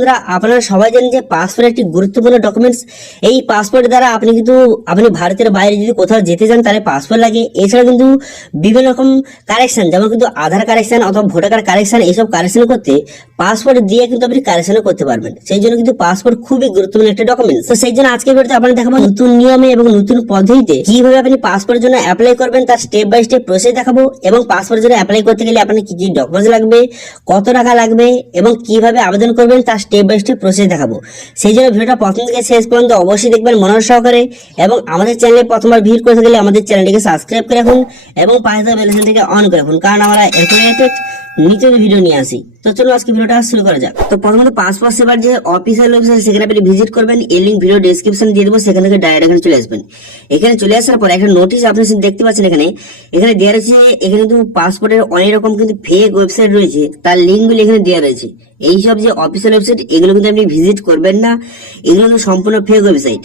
বন্ধুরা আপনারা সবাই জানেন যে পাসপোর্ট একটি গুরুত্বপূর্ণ ডকুমেন্টস। এই পাসপোর্ট দ্বারা আপনি ভারতের বাইরে যদি কোথাও যেতে চান তাহলে পাসপোর্ট লাগে। এছাড়া কিন্তু বিভিন্ন রকম কারেকশন, যেমন কিন্তু আধার কারেকশন অথবা ভোটার কার্ড কারেকশন, এইসব কারেকশন করতে পাসপোর্ট দিয়ে কিন্তু আপনি কারেকশনও করতে পারবেন। সেই জন্য কিন্তু পাসপোর্ট খুবই গুরুত্বপূর্ণ একটা ডকুমেন্টস। তো সেই জন্য আজকে ভিডিওতে আপনাদের দেখাবো নতুন নিয়মে এবং নতুন পদ্ধতিতে কিভাবে আপনি পাসপোর্টের জন্য অ্যাপ্লাই করবেন, তার স্টেপ বাই স্টেপ প্রসেস দেখাবো। এবং পাসপোর্টের জন্য অ্যাপ্লাই করতে গেলে আপনার কি কি ডকুমেন্টস লাগবে, কত টাকা লাগবে এবং কিভাবে আবেদন করবেন তার স্টেপ বাই স্টেপ প্রসেস দেখাবো। সেই জন্য ভিডিওটা প্রথম থেকে শেষ পর্যন্ত অবশ্যই দেখবেন মনোযোগ সহকারে। এবং আমাদের চ্যানেলে প্রথমবার ভিজিট করতে গেলে আমাদের চ্যানেলটিকে সাবস্ক্রাইব করে রাখুন এবং পাশে থাকা বেল আইকনটিকে অন করে রাখুন, কারণ আমরা এরকম রিলেটেড নিত্য ভিডিও নিয়ে আসি। তো চলো আজকে ভিডিওটা শুরু করা যাক। তো প্রথমত পাসপোর্ট সেবার যে অফিসিয়াল ওয়েবসাইট, সেখানে আপনি ভিজিট করবেন। এই লিংক ভিডিও ডেসক্রিপশনে দিয়ে দেবো, সেখান থেকে ডাইরেক্ট এখানে চলে আসবেন। এখানে চলে আসার পর একটা নোটিশ আপনি দেখতে পাচ্ছেন এখানে দেওয়া রয়েছে। এখানে কিন্তু পাসপোর্টের অনেক রকম কিন্তু ফেক ওয়েবসাইট রয়েছে, তার লিঙ্কগুলি এখানে দেওয়া রয়েছে। এইসব যে অফিসিয়াল ওয়েবসাইট, এগুলো কিন্তু আপনি ভিজিট করবেন না, এগুলো কিন্তু সম্পূর্ণ ফেক ওয়েবসাইট।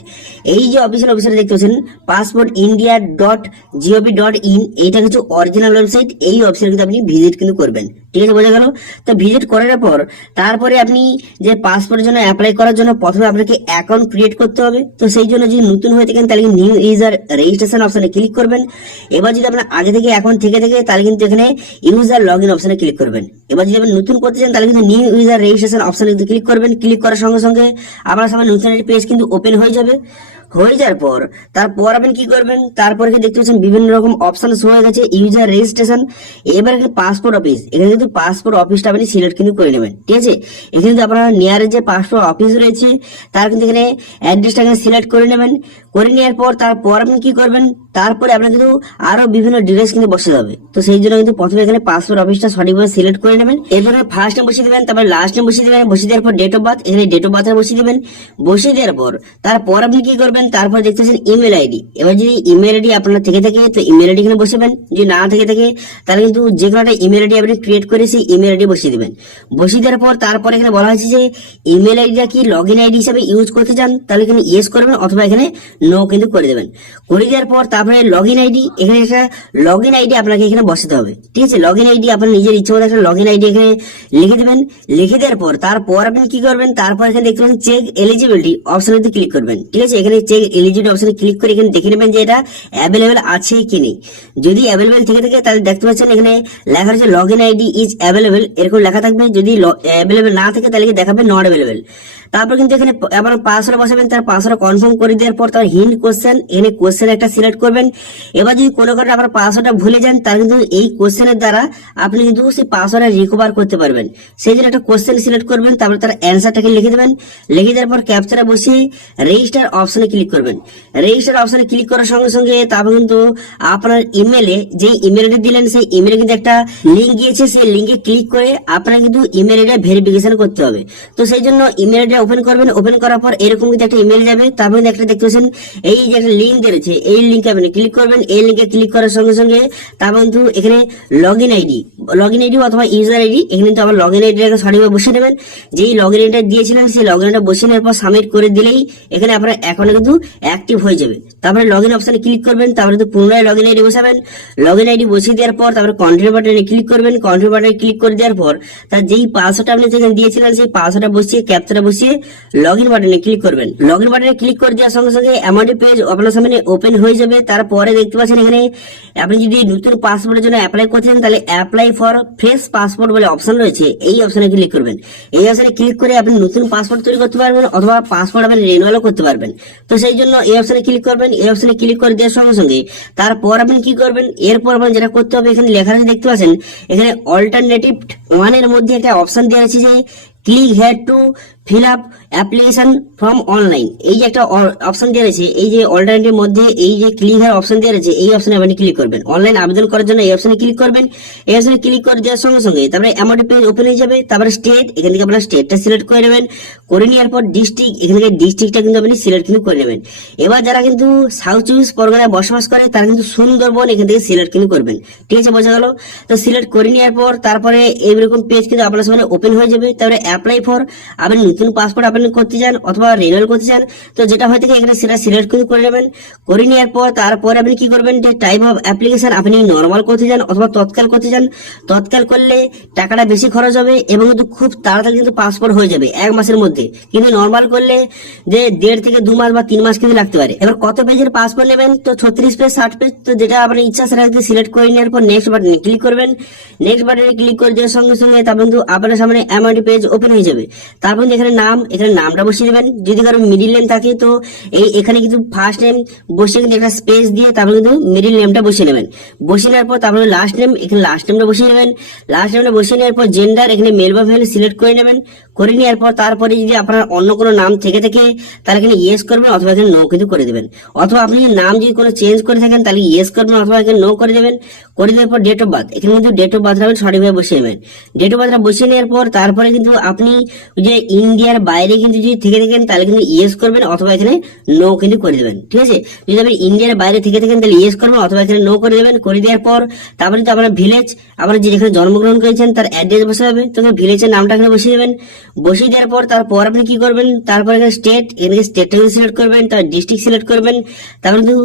এই যে অফিসিয়াল ওয়েবসাইট দেখতে পাচ্ছেন passportindia.gov.in, এইটা কিছু অরিজিনাল ওয়েবসাইট। এই ওয়েবসাইট কিন্তু আপনি ভিজিট কিন্তু করবেন, ঠিক আছে, বোঝা গেল? তো ভিজিট করার পর তারপরে আপনি যে পাসপোর্টের জন্য অ্যাপ্লাই করার জন্য প্রথমে আপনাকে অ্যাকাউন্ট ক্রিয়েট করতে হবে। তো সেই জন্য যদি নতুন হয়ে থাকেন তাহলে নিউ ইউজার রেজিস্ট্রেশন অপশনে ক্লিক করবেন। এবার যদি আপনার আগে থেকে অ্যাকাউন্ট থেকে থাকে তাহলে কিন্তু এখানে ইউজার লগ ইন অপশনে ক্লিক করবেন। এবার যদি আপনি নতুন করতে চান তাহলে কিন্তু নিউ ইউজার রেজিস্ট্রেশন অপশনে কিন্তু ক্লিক করবেন। ক্লিক করার সঙ্গে সঙ্গে আপনার সামনে নতুন একটি পেজ কিন্তু ওপেন হয়ে যাবে। হয়ে যাওয়ার পর তারপর আপনি কি করবেন, তারপরে দেখতে পাচ্ছেন বিভিন্ন রকম অপশন শো হয়ে গেছে, ইউজার রেজিস্ট্রেশন। এবার এখানে পাসপোর্ট অফিস, এখানে কিন্তু পাসপোর্ট অফিসটা আপনি সিলেক্ট কিন্তু করে নেবেন, ঠিক আছে। এখানে কিন্তু আপনার নিয়ারের যে পাসপোর্ট অফিস রয়েছে তার কিন্তু এখানে অ্যাড্রেসটা এখানে সিলেক্ট করে নেবেন। করে নেওয়ার পর তারপর আপনি কি করবেন, তারপরে আপনার কিন্তু আরো বিভিন্ন ডিটেলস কিন্তু বসে যাবে। তো সেই জন্য কিন্তু প্রথমে এখানে পাসপোর্ট অফিসটা সঠিকভাবে সিলেক্ট করে নেবেন। এরপরে ফার্স্ট নেম বসিয়ে দেবেন, তারপর লাস্ট নেম বসিয়ে দেবেন। বসিয়ে দেওয়ার পর ডেট অফ বার্থ, এখানে ডেট অফ বার্থ বসিয়ে দেবেন। বসিয়ে দেওয়ার পর তারপর আপনি কি করবেন, তারপর দেখতেছেন ইমেল আইডি। এবার যদি ইমেল আইডি আপনার থেকে থাকে তো ইমেল আইডি এখানে বসাবেন, যদি না থেকে থাকে তাহলে কিন্তু যে কোনো একটা ইমেল আইডি আপনি ক্রিয়েট করে সেই ইমেল আইডি বসিয়ে দেবেন। বসিয়ে দেওয়ার পর তারপর এখানে বলা হয়েছে যে ইমেল আইডিটা কি লগ ইন আইডি হিসাবে ইউজ করতে চান, তাহলে এখানে ইয়েস করবেন অথবা এখানে নো কিন্তু করে দেবেন। করে দেওয়ার পর তারপরে লগ ইন আইডি, এখানে একটা লগ ইন আইডি আপনাকে এখানে বসাতে হবে, ঠিক আছে। লগ ইন আইডি আপনার নিজের ইচ্ছে মতো একটা লগ ইন আইডি এখানে লিখে দেবেন। লিখে দেওয়ার পর তারপর আপনি কি করবেন, তারপর এখানে দেখতে পাচ্ছেন চেক এলিজিবিলিটি অপশনে ক্লিক করবেন, ঠিক আছে। এখানে চেক এলিজিবিলিটি অপশনে ক্লিক করে এখানে দেখে নেবেন যে এটা অ্যাভেলেবেল আছে কি নেই। যদি অ্যাভেলেবেল থেকে থাকে তাহলে দেখতে পাচ্ছেন এখানে লেখা রয়েছে log in ID is available, এরকম লেখা থাকবে। যদি অ্যাভেলেবেল না থাকে তাহলে দেখাবে নট অ্যাভেলেবেল। তারপর কিন্তু এখানে আবার পাসওয়ার্ড বসাবেন, তার পাসওয়ার্ড কনফার্ম করে দেওয়ার পর তার হিন্ট কোশ্চেন, এখানে কোশ্চেন একটা সিলেক্ট করবেন। এবার যদি কোনো কারণে আপনার পাসওয়ার্ডটা ভুলে যান তাহলে কিন্তু এই কোশ্চেনের দ্বারা আপনি কিন্তু সেই পাসওয়ার্ডটা রিকভার করতে পারবেন। সেই জন্য একটা কোশ্চেন সিলেক্ট করবেন, তারপর তার অ্যান্সারটাকে লিখে দেবেন। লিখে দেওয়ার পর ক্যাপচারা বসিয়ে রেজিস্টার অপশনে ক্লিক করবেন। রেজিস্টার অপশনে ক্লিক করার সঙ্গে সঙ্গে তারপর কিন্তু আপনার ইমেলে যে ইমেল আইডি দিলেন সেই ইমেলে কিন্তু একটা লিঙ্ক গিয়েছে, সেই লিঙ্কে ক্লিক করে আপনার কিন্তু ইমেল আইডি ভেরিফিকেশন করতে হবে। তো সেই জন্য ইমেল আইডি ওপেন করবেন। ওপেন করার পর এরকম কিন্তু একটা ইমেল যাবে, তারপর একটা দেখতে পাচ্ছেন এই যে একটা লিঙ্ক দিয়েছে, এই লিঙ্কে আপনি ক্লিক করবেন। এই লিঙ্কে ক্লিক করার সঙ্গে সঙ্গে তারপর কিন্তু এখানে লগ ইন আইডি অথবা ইউজার আইডি, এখানে কিন্তু আবার লগ ইন আইডিটাকে সঠিকভাবে বসিয়ে নেবেন। যেই লগ ইন আইডিটা দিয়েছিলেন সেই লগ ইন আইডিটা বসিয়ে নেওয়ার পর সাবমিট করে দিলেই এখানে আপনার অ্যাকাউন্ট কিন্তু অ্যাক্টিভ হয়ে যাবে। তারপরে লগ ইন অপশনে ক্লিক করবেন, তারপরে তো পুনরায় লগ ইন আইডি বসাবেন। লগ ইন আইডি বসিয়ে দেওয়ার পর তারপরে কন্টিনিউ বাটনে ক্লিক করবেন। কন্টিনিউ বাটনে ক্লিক করে দেওয়ার পর তার যেই পাসওয়ার্ডটা আপনি যেখানে দিয়েছিলেন সেই পাসওয়ার্ডটা বসিয়ে ক্যাপচাটা বসিয়ে লগ ইন বাটনে ক্লিক করবেন। লগ ইন বাটনে ক্লিক করে দেওয়ার সঙ্গে সঙ্গে এমন পেজ আপনার সামনে ওপেন হয়ে যাবে। তারপরে দেখতে পাচ্ছেন এখানে আপনি যদি নতুন পাসপোর্টের জন্য অ্যাপ্লাই করছেন তাহলে অ্যাপ্লাই ফর ফ্রেশ পাসপোর্ট বলে অপশন রয়েছে, এই অপশনে ক্লিক করবেন। এই অপশনে ক্লিক করে আপনি নতুন পাসপোর্ট তৈরি করতে পারবেন অথবা পাসপোর্ট আপনি রিনিউয়ালও করতে পারবেন। তো সেই জন্য এই অপশনে ক্লিক করবেন। এই অপশনে ক্লিক করে দেওয়ার সঙ্গে সঙ্গে তারপর আপনি কি করবেন, এরপর আপনি যেটা করতে হবে এখানে লেখা আছে দেখতে পাচ্ছেন এখানে অল্টারনেটিভ ওয়ানের মধ্যে একটা অপশন দেওয়া আছে যে click here two fill up application from online, এই যে একটা অপশন দেওয়া রয়েছে, এই যে অল্টারনেটিভ মধ্যে এই যে ক্লিক হেয়ার অপশন দেওয়া রয়েছে এই অপশনে আপনি ক্লিক করবেন। অনলাইন আবেদন করার জন্য এই অপশনে ক্লিক করবেন। এই অপশনে ক্লিক করে দেওয়ার সঙ্গে সঙ্গে তারপরে এমন পেজ ওপেন হয়ে যাবে। তারপরে স্টেট, এখান থেকে আপনার স্টেটটা সিলেক্ট করে নেবেন। করে নেওয়ার পর ডিস্ট্রিক্ট, এখান থেকে ডিস্ট্রিক্টটা কিন্তু আপনি সিলেক্ট কিন্তু করে নেবেন। এবার যারা কিন্তু সাউথ চব্বিশ পরগনায় বসবাস করে তারা কিন্তু সুন্দরবন এখান থেকে সিলেক্ট কিন্তু করবেন, ঠিক আছে, বোঝা গেল? তো সিলেক্ট করে নেওয়ার পর তারপরে এইরকম পেজ কিন্তু আপনার সামনে ওপেন হয়ে যাবে। তারপরে অ্যাপ্লাই ফর আপনি নতুন পাসপোর্ট আপনি করতে চান অথবা রিনিউয়াল করতে চান, তো যেটা হয় থাকে এখানে সেটা সিলেক্ট করে নেবেন। করে নেওয়ার পর তারপরে আপনি কি করবেন, যে টাইপ অফ অ্যাপ্লিকেশন আপনি নর্মাল করতে চান অথবা তৎকাল করতে চান। তৎকাল করলে টাকাটা বেশি খরচ হবে এবং কিন্তু খুব তাড়াতাড়ি কিন্তু পাসপোর্ট হয়ে যাবে 1 মাসের মধ্যে। কিন্তু নর্মাল করলে যে 1.5 থেকে 2 মাস বা 3 মাস কিন্তু লাগতে পারে। এবার কত পেজের পাসপোর্ট নেবেন, তো 36 পেজ 60 পেজ, তো যেটা আপনার ইচ্ছা সেটা সিলেক্ট করে নেওয়ার পর নেক্সট বাটনে ক্লিক করবেন। নেক্সট বাটনে ক্লিক করে দেওয়ার সঙ্গে সঙ্গে তারপর কিন্তু আপনার সামনে এমআরটি পেজ ওপেন হয়ে যাবে। তারপর এখানে এখানে নামটা বসিয়ে দেবেন। যদি কারো মিডিল নেম থাকে তো এখানে কিন্তু ফার্স্ট নেম বসিয়ে কিন্তু একটা স্পেস দিয়ে তারপর কিন্তু মিডিল নেমটা বসিয়ে নেবেন। বসিয়ে নেওয়ার পর তারপরে লাস্ট নেম, এখানে লাস্ট নেমটা বসিয়ে নেবেন। লাস্ট নেমটা বসিয়ে নেওয়ার পর জেন্ডার এখানে মেল বা ফিমেল সিলেক্ট করে নেবেন। করে নেওয়ার পর তারপরে যদি আপনার অন্য কোনো নাম থেকে থাকে তাহলে এখানে ইয়েস করবেন অথবা এখানে নো কিন্তু করে দেবেন। অথবা আপনি নাম যদি কোনো চেঞ্জ করে থাকেন তাহলে ইয়েস করবেন অথবা এখানে নো করে দেবেন। করে দেওয়ার পর ডেট অফ বার্থ, এখানে কিন্তু ডেট অফ বার্থ আপনি সঠিকভাবে বসিয়ে নেবেন। ডেট অফ বার্থটা বসিয়ে নেওয়ার পর তারপরে কিন্তু আপনি যে ইন্ডিয়ার বাইরে কিন্তু যদি থেকে থাকেন তাহলে কিন্তু ইয়েস করবেন অথবা এখানে নো কিন্তু করে দেবেন। ঠিক আছে, যদি আপনি ইন্ডিয়ার বাইরে থেকে থাকেন তাহলে ইয়েস করবেন অথবা এখানে নো করে দেবেন। করে দেওয়ার পর তারপরে কিন্তু আপনার ভিলেজ, আপনার যেখানে জন্মগ্রহণ করেছেন তার অ্যাড্রেস বসে হবে, তো ভিলেজের নামটা এখানে বসিয়ে দেবেন। বসিয়ে দেওয়ার পর তারপর আপনি কি করবেন, তারপর এখানে স্টেট, এখানে স্টেটটা সিলেক্ট করবেন, তার ডিস্ট্রিক্ট সিলেক্ট করবেন। তারপর কিন্তু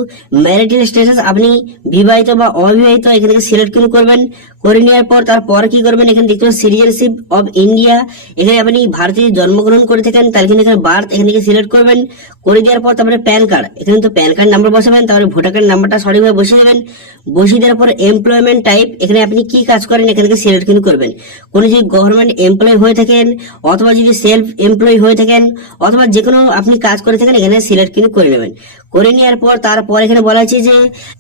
ম্যারিটাল স্ট্যাটাস আপনি বিবাহিত বা অবিবাহিত এখানে সিলেক্ট করবেন। করে নেওয়ার পর তারপর কি করবেন, এখানে দেখতে পাচ্ছেন সিটিজেনশিপ অফ ইন্ডিয়া, এখানে আপনি ভারতে জন্মগ্রহণ করে থাকেন তাহলে কিন্তু এখানে বার্থ এখান থেকে সিলেক্ট করবেন। করে দেওয়ার পর তারপরে প্যান কার্ড, এখানে তো প্যান কার্ড নাম্বার বসাবেন, তারপরে ভোটার কার্ড নাম্বারটা সঠিকভাবে বসিয়ে দেবেন। বসিয়ে দেওয়ার পর এমপ্লয়মেন্ট টাইপ, এখানে আপনি কি কাজ করেন এখান থেকে সিলেক্ট করবেন। কোনো যদি গভর্নমেন্ট এমপ্লয় হয়ে থাকেন অথবা যদি সেলফ এমপ্লয় হয়ে থাকেন অথবা যে কোনো আপনি কাজ করে থাকেন এখানে সিলেক্ট করে নেবেন। করে নেওয়ার পর তারপর এখানে বলা আছে যে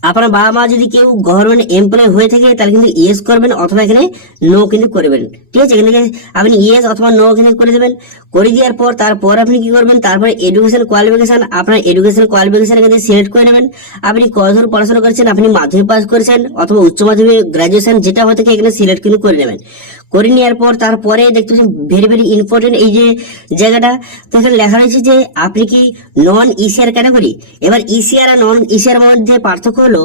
আপনার বাবা মা যদি কেউ গভর্নমেন্ট এমপ্লয় হয়ে থাকে তাহলে কিন্তু ইয়েস করবেন অথবা এখানে নো কিন্তু করবেন। ঠিক আছে, এখান থেকে আপনি ইয়েস অথবা নো এখানে করে দেবেন। করে দেওয়ার পর তারপর আপনি কি করবেন, তারপরে এডুকেশন কোয়ালিফিকেশন, আপনার এডুকেশন কোয়ালিফিকেশন এখানে সিলেক্ট করে নেবেন। আপনি কতদূর পড়াশোনা করেছেন, আপনি মাধ্যমিক পাস করেছেন অথবা উচ্চ মাধ্যমিক গ্রাজুয়েশন যেটা হয়ে থাকে এখানে সিলেক্ট করে নেবেন। করে নেওয়ার পর তারপরে দেখতে পাচ্ছেন ভেরি ভেরি ইম্পর্টেন্ট এই যে জায়গাটা, তো এখানে লেখা রয়েছে যে আপনি কি নন ইসিআর ক্যাটাগরি। এবার ইসিআর আর নন ইসিআর মধ্যে পার্থক্য হলো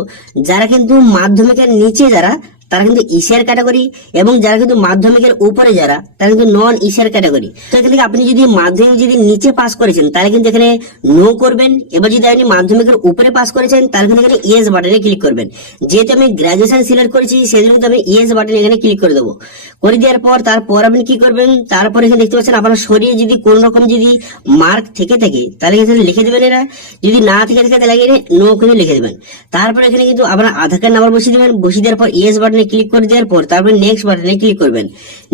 যারা কিন্তু মাধ্যমিকের নিচে যারা তারা কিন্তু ইসিআর ক্যাটাগরি এবং যারা কিন্তু মাধ্যমিকের উপরে যারা তারা কিন্তু নন ইসিআর ক্যাটাগরি। তো এখান থেকে আপনি যদি মাধ্যমিক যদি নিচে পাস করেছেন তাহলে কিন্তু এখানে নো করবেন। এবার যদি আপনি মাধ্যমিকের উপরে পাস করেছেন তাহলে কিন্তু এখানে ইয়েস বাটনে ক্লিক করবেন। যেহেতু আমি গ্রাজুয়েশন সিলেক্ট করেছি সেজন্য কিন্তু আমি ইয়েস বাটনে এখানে ক্লিক করে দেবো। করে দেওয়ার পর তারপর আপনি কি করবেন, তারপর এখানে দেখতে পাচ্ছেন আপনার শরীরে যদি কোন রকম যদি মার্ক থেকে থাকে তাহলে এখানে লিখে দেবেন এরা, যদি না থেকে থাকে তাহলে এখানে নো কিন্তু লিখে দেবেন। তারপর এখানে কিন্তু আপনার আধার কার্ড নাম্বার বসিয়ে দেবেন। বসিয়ে দেওয়ার পর ইয়েস বাটনে ক্লিক করে দেওয়ার পর তারপরে নেক্সট বাটনে ক্লিক করবেন।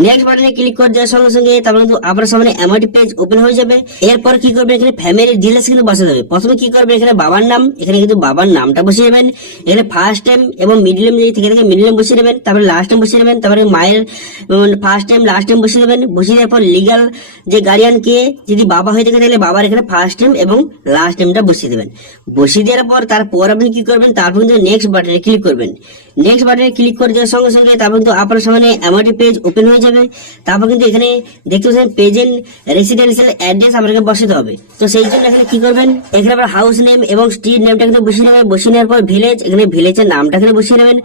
নেক্সট বাটনে ক্লিক করে দেওয়ার সঙ্গে সঙ্গে তারপর কিন্তু আপনার সামনে এমআরটি পেজ ওপেন হয়ে যাবে। এরপর কি করবেন, এখানে ফ্যামিলি ডিটেইলস কিন্তু বসাতে হবে। প্রথমে কি করবেন, এখানে বাবার নাম, এখানে কিন্তু বাবার নামটা বসিয়ে দেবেন। এখানে ফার্স্ট নেম এবং মিডল নেম যদি থেকে থাকে মিডল নেম বসিয়ে দেবেন। তারপরে লাস্ট নেম বসিয়ে দেবেন। তারপরে মায়ের ফার্স্ট নেম লাস্ট নেম বসিয়ে দেবেন। বসিয়ে দেওয়ার পর লিগাল যে গার্ডিয়ান কে যদি বাবা হয়ে থাকে তাহলে বাবার এখানে ফার্স্ট নেম এবং লাস্ট নেমটা বসিয়ে দেবেন। বসিয়ে দেওয়ার পর তারপর আপনি কি করবেন, তারপর কিন্তু নেক্সট বাটনে ক্লিক করবেন। নেক্সট বাটনে ক্লিক করে দেওয়ার সঙ্গে সঙ্গে তারপর কিন্তু আপনার সামনে এমআরটি পেজ ওপেন হয়ে যাবে। তারপর কিন্তু এখানে দেখতে পাচ্ছেন প্রেজেন্ট রেসিডেন্সিয়াল অ্যাড্রেস আপনাকে বসাতে হবে। তো সেই জন্য এখানে কি করবেন, এখানে আপনার হাউস নেম এবং স্ট্রিট নেমটা কিন্তু বসিয়ে নেবেন। বসিয়ে নেওয়ার পর ভিলেজ, এখানে ভিলেজের নামটা এখানে বসিয়ে নেবেন।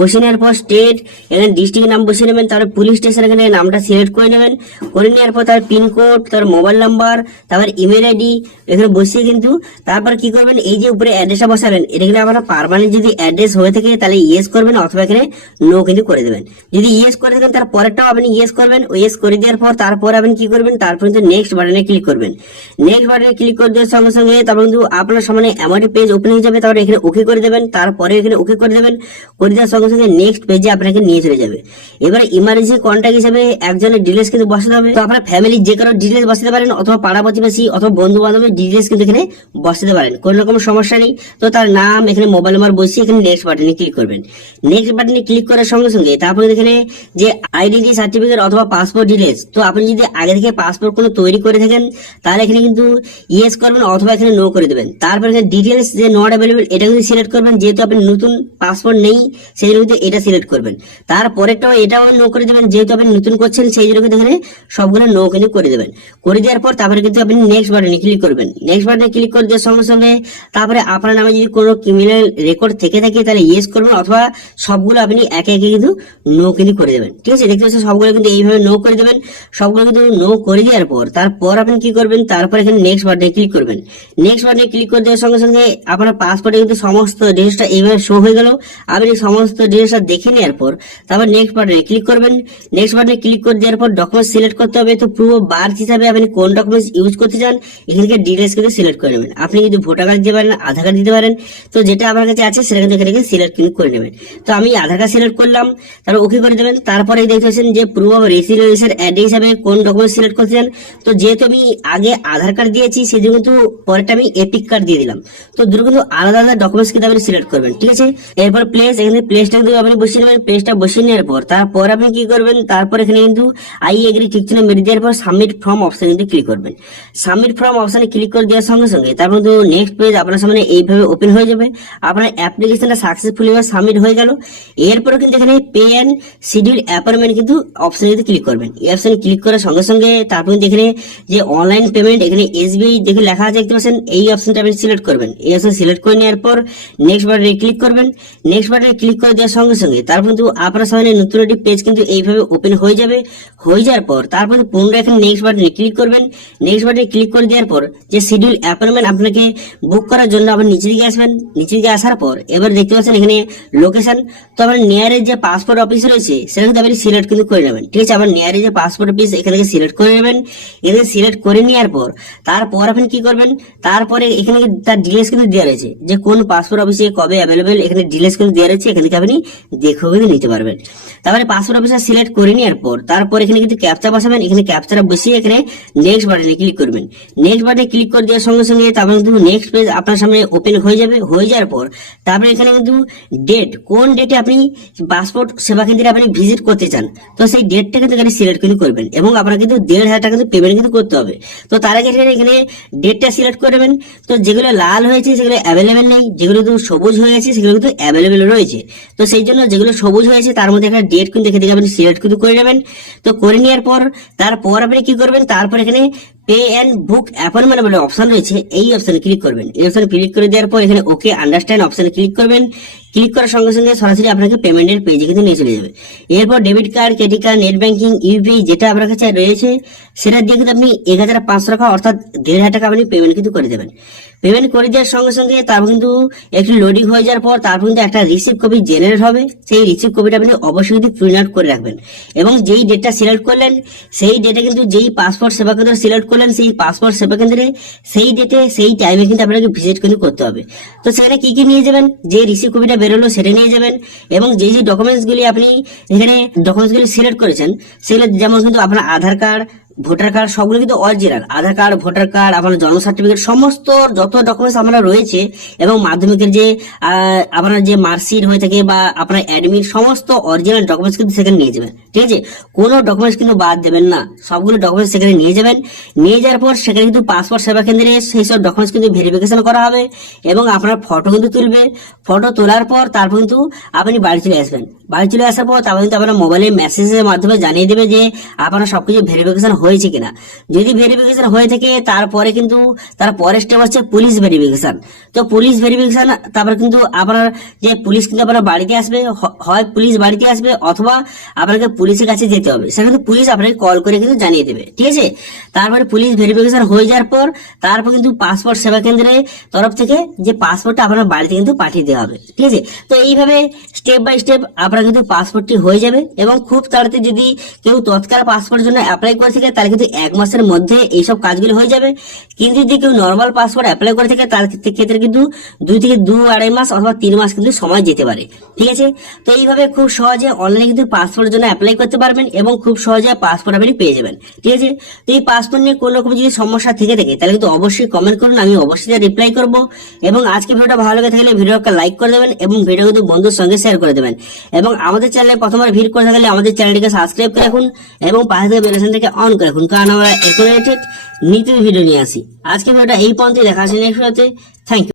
বসিয়ে নেওয়ার পর স্টেট, এখানে ডিস্ট্রিক্টের নাম বসিয়ে নেবেন। তারপর পুলিশ স্টেশন এখানে নামটা সিলেক্ট করে নেবেন। করে নেওয়ার পর তার পিনকোড, তার মোবাইল নাম্বার, তারপর ইমেল আইডি এখানে বসিয়ে কিন্তু তারপর কি করবেন, এই যে উপরে অ্যাড্রেসটা বসাবেন এটা কিন্তু আপনার পার্মানেন্ট যদি অ্যাড্রেস হয়ে থাকে তাহলে ইয়েস করবেন অথবা এখানে নো কিন্তু করে দেবেন। যদি ইয়েস করে থাকেন তার পরেরটাও আপনি ইয়েস করবেন। ইয়েস করে দেওয়ার পর তারপর আপনি কি করবেন, তারপর কিন্তু নেক্সট বাটনে ক্লিক করবেন। নেক্সট বাটনে ক্লিক করে দেওয়ার সঙ্গে সঙ্গে তারপর কিন্তু আপনার সামনে এমআরটি পেজ ওপেন হয়ে যাবে। তারপরে এখানে ওকে করে দেবেন। তারপরে এখানে ওকে করে দেবেন। করে দেওয়ার সঙ্গে সঙ্গে নেক্সট পেজে আপনাকে নিয়ে চলে যাবে। এবারে ইমার্জেন্সি কন্ট্যাক্ট হিসেবে একজনের ডিটেলস কিন্তু বসাতে হবে। তো আপনার ফ্যামিলির যে কারো ডিটেলস বসাতে পারেন অথবা পাড়া প্রতিবেশী অথবা বন্ধু বান্ধবের ডিটেলস কিন্তু এখানে বসাতে পারেন, কোনো রকম সমস্যা নেই। তো তার নাম এখানে মোবাইল নাম্বার বসিয়ে এখানে নেক্সট বাটনে ক্লিক করবেন। নেক্সট বাটনে ক্লিক করার সঙ্গে সঙ্গে তারপরে এখানে যে আইডেন্টি সার্টিফিকেট অথবা পাসপোর্ট ডিটেলস, তো আপনি যদি আগে থেকে পাসপোর্ট কোনো তৈরি করে থাকেন তাহলে এখানে কিন্তু ইয়েস করবেন অথবা এখানে নো করে দেবেন। তারপর এখানে ডিটেলস যে নট অ্যাভেলেবল এটা কিন্তু সিলেক্ট করবেন, যেহেতু আপনি নতুন পাসপোর্ট নেই সেই জন্য কিন্তু এটা সিলেক্ট করবেন। তারপরেরটাও এটাও নো করে দেবেন, যেহেতু আপনি নতুন করছেন সেই জন্য কিন্তু এখানে সবগুলো নো কিন্তু করে দেবেন। করে দেওয়ার পর তারপরে কিন্তু আপনি নেক্সট বাটনে ক্লিক করবেন। নেক্সট বাটনে ক্লিক করে দেওয়ার সঙ্গে সঙ্গে তারপরে আপনার নামে যদি কোনো ক্রিমিনাল রেকর্ড থেকে থাকে তাহলে ইয়েস করবেন অথবা সবগুলো আপনি একে একে কিন্তু নো কিন্তু করে দেবেন। ঠিক আছে, দেখতে পাচ্ছেন সবগুলো কিন্তু এইভাবে নো করে দেবেন। সবগুলো কিন্তু নো করে দেওয়ার পর তারপর আপনি কি করবেন, তারপর এখানে নেক্সট বাটনে ক্লিক করবেন। নেক্সট বাটনে ক্লিক করে দেওয়ার সঙ্গে সঙ্গে আপনার পাসপোর্টে কিন্তু সমস্ত ডিটেলসটা এইভাবে শো হয়ে গেল। আপনি সমস্ত ডিটেলসটা দেখে নেওয়ার পর তারপর নেক্সট বাটনে ক্লিক করবেন। নেক্সট বাটনে ক্লিক করে দেওয়ার পর ডকুমেন্ট সিলেক্ট করতে হবে। তো প্রুফ অফ বার্থ হিসাবে আপনি কোন ডকুমেন্টস ইউজ করতে চান এখানে ডিটেলস কিন্তু সিলেক্ট করে নেবেন। আপনি কিন্তু ভোটার কার্ড দিতে পারেন, আধার কার্ড দিতে পারেন। তো যেটা আপনার কাছে আছে সেটা কিন্তু এখানে সিলেক্ট কিন্তু করে নেবেন। তো আমি আধার কার্ড সিলেক্ট করলাম, তারপর ওকে করে দেবেন। তারপরে দেখতে পাচ্ছেন যে প্রুফ অফ রেসিডেন্সের অ্যাড হিসাবে কোন ডকুমেন্ট সিলেক্ট করতে চান। তো যেহেতু আমি আগে আধার কার্ড দিয়েছি সেজন্য কিন্তু পরেরটা আমি এপিক কার্ড দিয়ে দিলাম। তো দুটো কিন্তু আলাদা আলাদা ডকুমেন্টস কিন্তু আপনি সিলেক্ট করবেন। ঠিক আছে, এরপর প্লেস, এখানে প্লেসটা কিন্তু আপনি বসিয়ে নেবেন। প্লেসটা বসিয়ে নেওয়ার পর তারপর আপনি কি করবেন, তারপর এখানে কিন্তু আই এগ্রি ঠিক চিহ্ন মেরে দেওয়ার পর সাবমিট ফর্ম অপশন কিন্তু ক্লিক করবেন। সাবমিট ফর্ম অপশনে ক্লিক করে দেওয়ার সঙ্গে সঙ্গে তারপর কিন্তু নেক্সট পেজ আপনার সামনে এইভাবে ওপেন হয়ে যাবে। আপনার অ্যাপ্লিকেশনটা সাকসেসফুলি সাবমিট হয়ে গেল। এরপরে কিন্তু এখানে পে অ্যান্ড শিডিউল অ্যাপয়েন্টমেন্ট কিন্তু অপশনে কিন্তু ক্লিক করবেন। এই অপশনে ক্লিক করার সঙ্গে সঙ্গে তারপর কিন্তু এখানে যে অনলাইন পেমেন্ট এখানে এসবিআই দেখে লেখা আছে দেখতে পাচ্ছেন, এই অপশনটা আপনি সিলেক্ট করবেন। এই অপশন সিলেক্ট করে নেওয়ার পর নেক্সট বাটনে ক্লিক করবেন। নেক্সট বাটনে ক্লিক করে দেওয়ার সঙ্গে সঙ্গে তারপর কিন্তু আপনার সামনে নতুন একটি পেজ কিন্তু এইভাবে ওপেন হয়ে যাবে। হয়ে যাওয়ার পর তারপর পুনরায় এখানে নেক্সট বাটনে ক্লিক করবেন। নেক্সট বাটনে ক্লিক করে দেওয়ার পর যে শিডিউল অ্যাপয়েন্টমেন্ট আপনাকে বুক করার জন্য আবার নিচে দিকে আসবেন। নিচে দিকে আসার পর এবার দেখতে পাচ্ছেন এখানে লোকেশন। তো আপনার নিয়ারের যে পাসপোর্ট অফিস রয়েছে সেটা কিন্তু আপনি সিলেক্ট কিন্তু করে নেবেন। ঠিক আছে, আবার নিয়ারের যে পাসপোর্ট অফিস এখান থেকে সিলেক্ট করে নেবেন। এখানে সিলেক্ট করে নেওয়ার পর তারপর আপনি কি করবেন, তারপরে এখানে তার ডিটেলস কিন্তু দেওয়া রয়েছে যে কোন পাসপোর্ট অফিসে কবে অ্যাভেলেবেল, এখানে ডিটেলস কিন্তু দেওয়া রয়েছে। এখান থেকে আপনি দেখেও কিন্তু নিতে পারবেন। তারপরে পাসপোর্ট অফিসার সিলেক্ট করে নেওয়ার পর তারপর এখানে কিন্তু ক্যাপচা বসাবেন। এখানে ক্যাপচাটা বসিয়ে এখানে নেক্সট বাটনে ক্লিক করবেন। নেক্সট বাটনে ক্লিক করে দেওয়ার সঙ্গে সঙ্গে তারপরে কিন্তু নেক্সট পেজ আপনার সামনে ওপেন হয়ে যাবে। হয়ে যাওয়ার পর তারপরে এখানে কিন্তু ডেট, কোন ডেটে আপনি পাসপোর্ট সেবা কেন্দ্রে আপনি ভিজিট করতে চান, তো সেই ডেটটা কিন্তু এখানে সিলেক্ট কিন্তু করবেন এবং আপনার কিন্তু 1,500 টাকা কিন্তু পেমেন্ট কিন্তু করতে হবে। তো তার আগে এখানে ডেটটা সিলেক্ট করবেন। তো যেগুলো লাল হয়েছে সেগুলো অ্যাভেলেবেল নেই, যেগুলো কিন্তু সবুজ হয়ে গেছে সেগুলো কিন্তু অ্যাভেলেবেল রয়েছে। তো সেই জন্য যেগুলো সবুজ হয়েছে তার মধ্যে একটা ডেট কিন্তু এখানে থেকে আপনি সিলেক্ট কিন্তু করে নেবেন। তো করে নেওয়ার পর তারপর আপনি কি করবেন, তারপর এখানে পে অ্যান্ড বুক অ্যাপয়েন্টমেন্ট বলে অপশন রয়েছে, এই অপশনে ক্লিক করবেন। এই অপশনে ক্লিক করে দেওয়ার পর এখানে ওকে আন্ডারস্ট্যান্ড অপশনে ক্লিক করবেন। ক্লিক করার সঙ্গে সঙ্গে সরাসরি আপনাকে পেমেন্টের পেজে কিন্তু নিয়ে চলে যাবে। এরপর debit card, credit card, net banking, UPI যেটা আপনার কাছে রয়েছে সেটা দিয়ে কিন্তু আপনি 1,500 টাকা অর্থাৎ 1,500 টাকা আপনি পেমেন্ট কিন্তু করে দেবেন। পেমেন্ট করে দেওয়ার সঙ্গে সঙ্গে তারপর কিন্তু একটু লোডিং হয়ে যাওয়ার পর তারপর কিন্তু একটা রিসিভ কপি জেনারেট হবে। সেই রিসিভ কপিটা আপনি অবশ্যই কিন্তু প্রিন্ট আউট করে রাখবেন এবং যেই ডেটটা সিলেক্ট করলেন সেই ডেটে কিন্তু যেই পাসপোর্ট সেবা কেন্দ্র সিলেক্ট করলেন সেই পাসপোর্ট সেবা কেন্দ্রে সেই ডেটে সেই টাইমে কিন্তু আপনাকে ভিজিট কিন্তু করতে হবে। তো সেখানে কি কি নিয়ে যাবেন, যে রিসিভ কপিটা বেরোলো সেটা নিয়ে যাবেন এবং যেই যে ডকুমেন্টসগুলি আপনি এখানে ডকুমেন্টসগুলি সিলেক্ট করেছেন সেগুলো যেমন কিন্তু আপনার আধার কার্ড, ভোটার কার্ড সবগুলো কিন্তু অরিজিনাল। আধার কার্ড, ভোটার কার্ড, আপনার জন্ম সার্টিফিকেট সমস্ত যত ডকুমেন্টস আপনার রয়েছে এবং মাধ্যমিকের যে আপনার যে মার্কশিট হয়ে থাকে বা আপনার অ্যাডমিট সমস্ত অরিজিনাল ডকুমেন্টস কিন্তু সেখানে নিয়ে যাবেন। ঠিক আছে, কোনো ডকুমেন্টস কিন্তু বাদ দেবেন না, সবগুলো ডকুমেন্টস সেখানে নিয়ে যাবেন। নিয়ে যাওয়ার পর সেখানে কিন্তু পাসপোর্ট সেবা কেন্দ্রে সেই সব ডকুমেন্টস কিন্তু ভেরিফিকেশন করা হবে এবং আপনার ফটো কিন্তু তুলবে। ফটো তোলার পর তারপর কিন্তু আপনি বাড়ি চলে আসবেন। বাড়ি চলে আসার পর তারপর কিন্তু আপনার মোবাইলে মেসেজের মাধ্যমে জানিয়ে দেবে যে আপনার সবকিছু ভেরিফিকেশন হয়েছে কিনা। যদি ভেরিফিকেশন হয়ে থাকে তারপরে কিন্তু তার পরের স্টেপ হচ্ছে পুলিশ ভেরিফিকেশন। তো পুলিশ ভেরিফিকেশন তারপর কিন্তু আপনার যে পুলিশ কিন্তু আপনার বাড়িতে আসবে, হয় পুলিশ বাড়িতে আসবে অথবা আপনাকে পুলিশের কাছে যেতে হবে। সেটা কিন্তু পুলিশ আপনাকে কল করে কিন্তু জানিয়ে দেবে। ঠিক আছে, তারপরে পুলিশ ভেরিফিকেশন হয়ে যাওয়ার পর তারপর কিন্তু পাসপোর্ট সেবা কেন্দ্রের তরফ থেকে যে পাসপোর্টটা আপনার বাড়িতে কিন্তু পাঠিয়ে দেওয়া হবে। ঠিক আছে, তো এইভাবে স্টেপ বাই স্টেপ আপনার কিন্তু পাসপোর্টটি হয়ে যাবে এবং খুব তাড়াতাড়ি যদি কেউ তৎকাল পাসপোর্টের জন্য অ্যাপ্লাই করে থাকে তাহলে কিন্তু 1 মাসের মধ্যে এইসব কাজগুলো হয়ে যাবে। কিন্তু যদি কেউ নর্মাল পাসপোর্ট অ্যাপ্লাই করে থাকে তার ক্ষেত্রে কিন্তু 2 থেকে 2-2.5 মাস অথবা 3 মাস কিন্তু সময় যেতে পারে। ঠিক আছে, তো এইভাবে খুব সহজে অনলাইনে কিন্তু পাসপোর্টের জন্য অ্যাপ্লাই করতে পারবেন এবং খুব সহজে পাসপোর্ট আপনি পেয়ে যাবেন। ঠিক আছে, তো এই পাসপোর্ট নিয়ে কোনো রকম যদি সমস্যা থেকে থাকে তাহলে কিন্তু অবশ্যই কমেন্ট করুন, আমি অবশ্যই রিপ্লাই করবো। এবং আজকে ভিডিওটা ভালো লাগে থাকলে ভিডিওটা লাইক করে দেবেন এবং ভিডিও কিন্তু বন্ধুর সঙ্গে শেয়ার করে দেবেন এবং আমাদের চ্যানেলে প্রথমবার ভিজিট করে থাকলে আমাদের চ্যানেলটিকে সাবস্ক্রাইব করে রাখুন এবং পাশে থেকে বেল আইকনটাকে অন করে রাখুন, কারণ আমরা রিলেটেড নিত্য ভিডিও নিয়ে আসি। আজকে ভিডিওটা এই পর্যন্ত, দেখা আসে নেক্সট ভিডিওতে। Thank you.